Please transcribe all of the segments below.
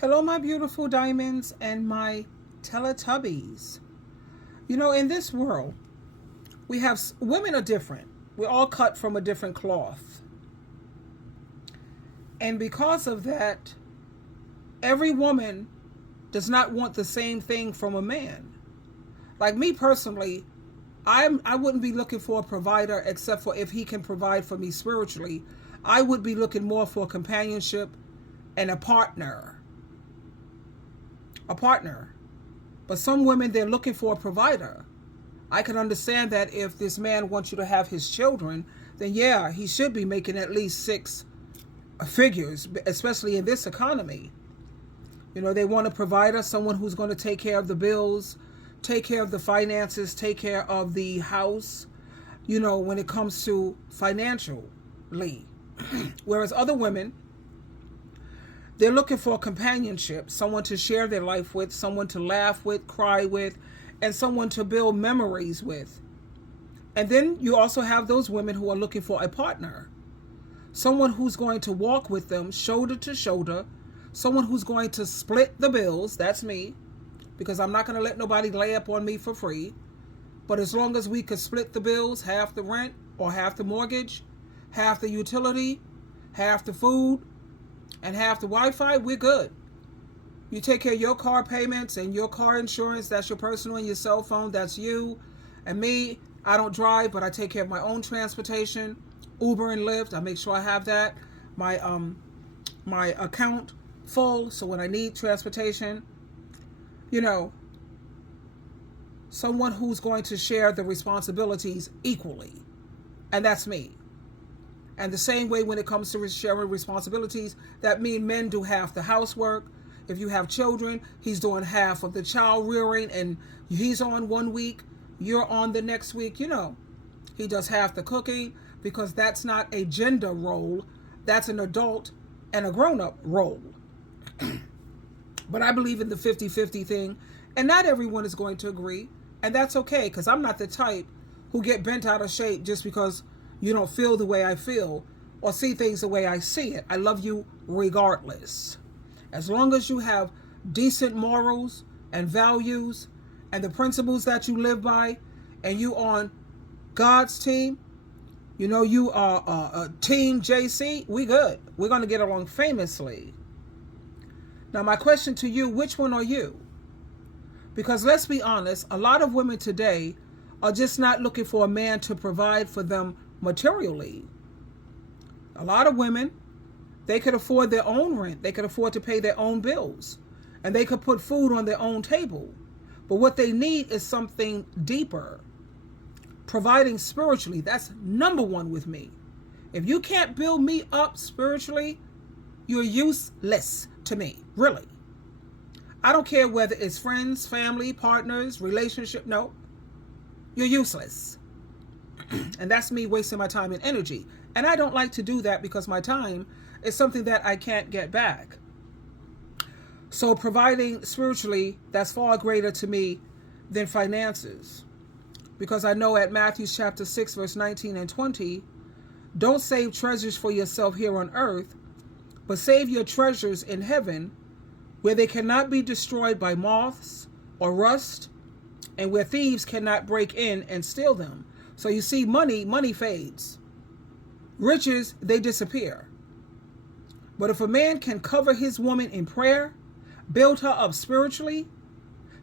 Hello, my beautiful diamonds and my Teletubbies. In this world, we have women are different. We're all cut from a different cloth. And because of that, every woman does not want the same thing from a man. Like me personally, I wouldn't be looking for a provider except for if he can provide for me spiritually. I would be looking more for companionship and a partner. A partner. But some women, they're looking for a provider. I can understand that if this man wants you to have his children, then yeah, he should be making at least six figures, especially in this economy. They want a provider, someone who's going to take care of the bills, take care of the finances, take care of the house, when it comes to financially. Whereas other women, they're looking for companionship, someone to share their life with, someone to laugh with, cry with, and someone to build memories with. And then you also have those women who are looking for a partner, someone who's going to walk with them shoulder to shoulder, someone who's going to split the bills. That's me, because I'm not going to let nobody lay up on me for free. But as long as we could split the bills, half the rent or half the mortgage, half the utility, half the food, and half the Wi-Fi, we're good. You take care of your car payments and your car insurance. That's your personal, and your cell phone. That's you. And me, I don't drive, but I take care of my own transportation, Uber and Lyft. I make sure I have that. My account full, so when I need transportation, someone who's going to share the responsibilities equally. And that's me. And the same way when it comes to sharing responsibilities, that means men do half the housework. If you have children, he's doing half of the child rearing, and he's on 1 week, you're on the next week. He does half the cooking, because that's not a gender role. That's an adult and a grown-up role. But I believe in the 50-50 thing, and not everyone is going to agree, and that's okay, because I'm not the type who get bent out of shape just because you don't feel the way I feel or see things the way I see it. I love you regardless. As long as you have decent morals and values and the principles that you live by, and you on God's team, you are Team JC, we good. We're going to get along famously. Now, my question to you, which one are you? Because let's be honest, a lot of women today are just not looking for a man to provide for them materially. A lot of women, they could afford their own rent. They could afford to pay their own bills. And they could put food on their own table. But what they need is something deeper. Providing spiritually, that's number one with me. If you can't build me up spiritually, you're useless to me, really. I don't care whether it's friends, family, partners, relationship. No, you're useless. And that's me wasting my time and energy. And I don't like to do that, because my time is something that I can't get back. So providing spiritually, that's far greater to me than finances. Because I know at Matthew chapter 6, verse 19 and 20, don't save treasures for yourself here on earth, but save your treasures in heaven, where they cannot be destroyed by moths or rust, and where thieves cannot break in and steal them. So you see, money fades. Riches, they disappear. But if a man can cover his woman in prayer, build her up spiritually,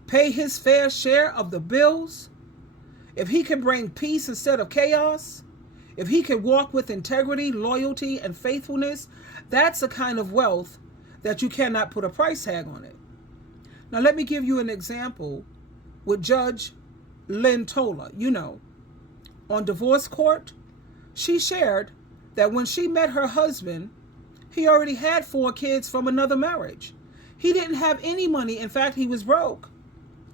pay his fair share of the bills, if he can bring peace instead of chaos, if he can walk with integrity, loyalty, and faithfulness, that's a kind of wealth that you cannot put a price tag on it. Now let me give you an example with Judge Lynn Tola. On divorce court, she shared that when she met her husband, he already had 4 kids from another marriage. He didn't have any money. In fact, he was broke.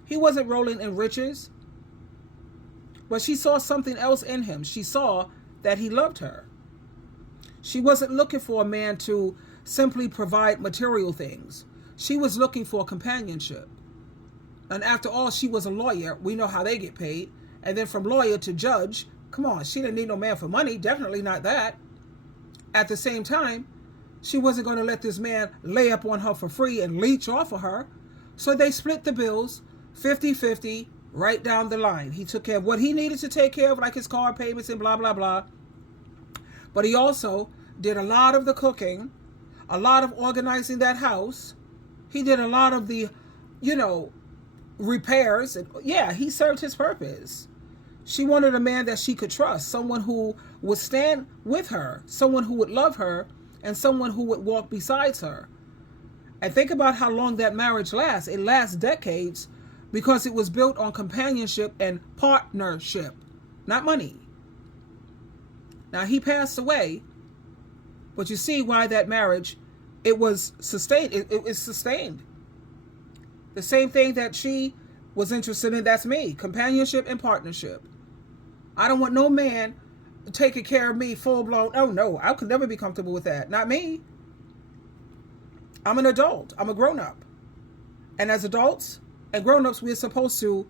He wasn't rolling in riches. But she saw something else in him. She saw that he loved her. She wasn't looking for a man to simply provide material things. She was looking for companionship. And after all, she was a lawyer. We know how they get paid. And then from lawyer to judge, come on, she didn't need no man for money. Definitely not that. At the same time, She wasn't going to let this man lay up on her for free and leech off of her. So they split the bills 50-50 right down the line. He took care of what he needed to take care of, like his car payments and blah, blah, blah. But he also did a lot of the cooking, a lot of organizing that house. He did a lot of the, repairs. And yeah, he served his purpose. She wanted a man that she could trust, someone who would stand with her, someone who would love her, and someone who would walk beside her. And think about how long that marriage lasts. It lasts decades because it was built on companionship and partnership, not money. Now, he passed away, but you see why that marriage, it was sustained. It was sustained. The same thing that she was interested in, that's me, companionship and partnership. I don't want no man taking care of me full blown. Oh no, I could never be comfortable with that. Not me. I'm an adult. I'm a grown up. And as adults and grown ups, we're supposed to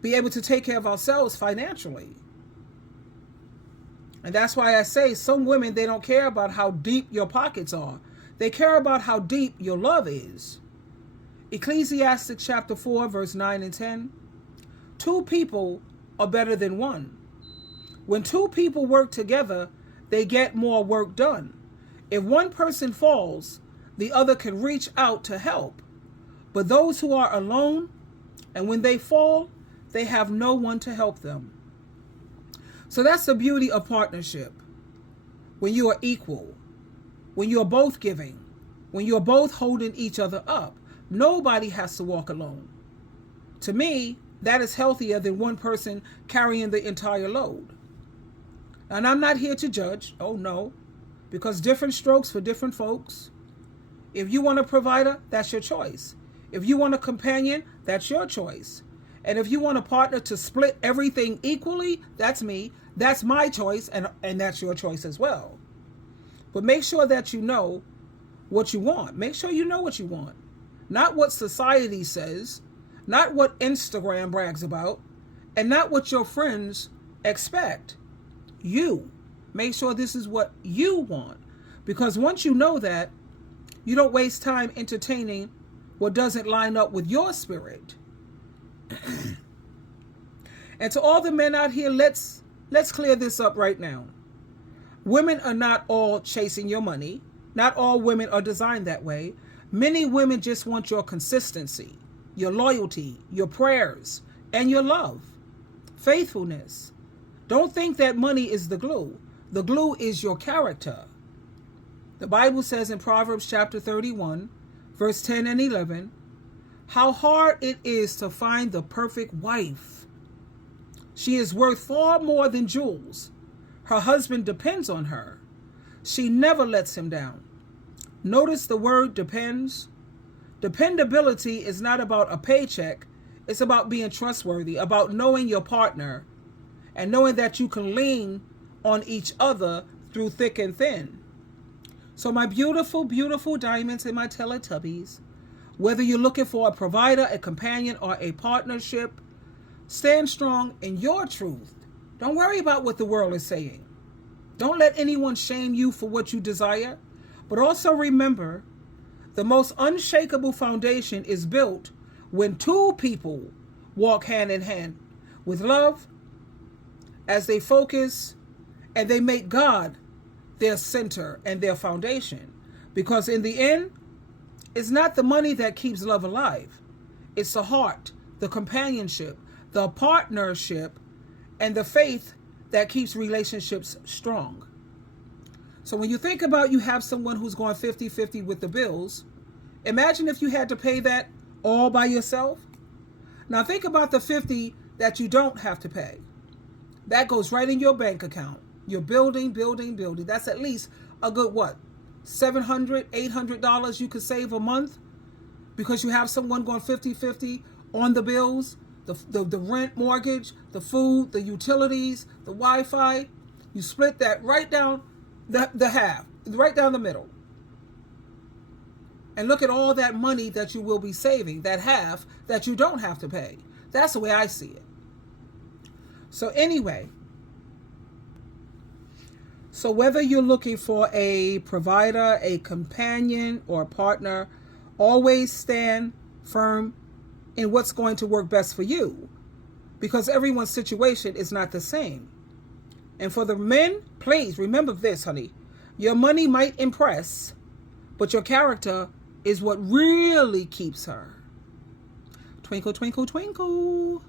be able to take care of ourselves financially. And that's why I say some women, they don't care about how deep your pockets are. They care about how deep your love is. Ecclesiastes chapter 4, verse 9 and 10. 2 people are better than one. When 2 people work together, they get more work done. If one person falls, the other can reach out to help. But those who are alone, and when they fall, they have no one to help them. So that's the beauty of partnership. When you are equal, when you are both giving, when you are both holding each other up, nobody has to walk alone. To me, that is healthier than one person carrying the entire load. And I'm not here to judge. Oh no, because different strokes for different folks. If you want a provider, that's your choice. If you want a companion, that's your choice. And if you want a partner to split everything equally, that's me. That's my choice, and that's your choice as well. But make sure that you know what you want. Make sure you know what you want. Not what society says, not what Instagram brags about, and not what your friends expect. You. Make sure this is what you want. Because once you know that, you don't waste time entertaining what doesn't line up with your spirit. And to all the men out here, let's clear this up right now. Women are not all chasing your money. Not all women are designed that way. Many women just want your consistency, your loyalty, your prayers, and your love, faithfulness. Don't think that money is the glue. The glue is your character. The Bible says in Proverbs chapter 31, verse 10 and 11, how hard it is to find the perfect wife. She is worth far more than jewels. Her husband depends on her. She never lets him down. Notice the word depends. Dependability is not about a paycheck. It's about being trustworthy, about knowing your partner and knowing that you can lean on each other through thick and thin. So my beautiful, beautiful diamonds and my Teletubbies, whether you're looking for a provider, a companion, or a partnership, stand strong in your truth. Don't worry about what the world is saying. Don't let anyone shame you for what you desire. But also remember, the most unshakable foundation is built when 2 people walk hand in hand with love as they focus and they make God their center and their foundation. Because in the end, it's not the money that keeps love alive. It's the heart, the companionship, the partnership, and the faith that keeps relationships strong. So when you think about you have someone who's going 50-50 with the bills, imagine if you had to pay that all by yourself. Now think about the 50 that you don't have to pay. That goes right in your bank account. You're building. That's at least a good, what, $700, $800 you could save a month because you have someone going 50-50 on the bills, the rent, mortgage, the food, the utilities, the Wi-Fi. You split that right down the half, right down the middle. And look at all that money that you will be saving, that half that you don't have to pay. That's the way I see it. So anyway, So whether you're looking for a provider, a companion, or a partner, always stand firm in what's going to work best for you, because everyone's situation is not the same. And for the men, please remember this, honey. Your money might impress, but your character is what really keeps her. Twinkle, twinkle, twinkle.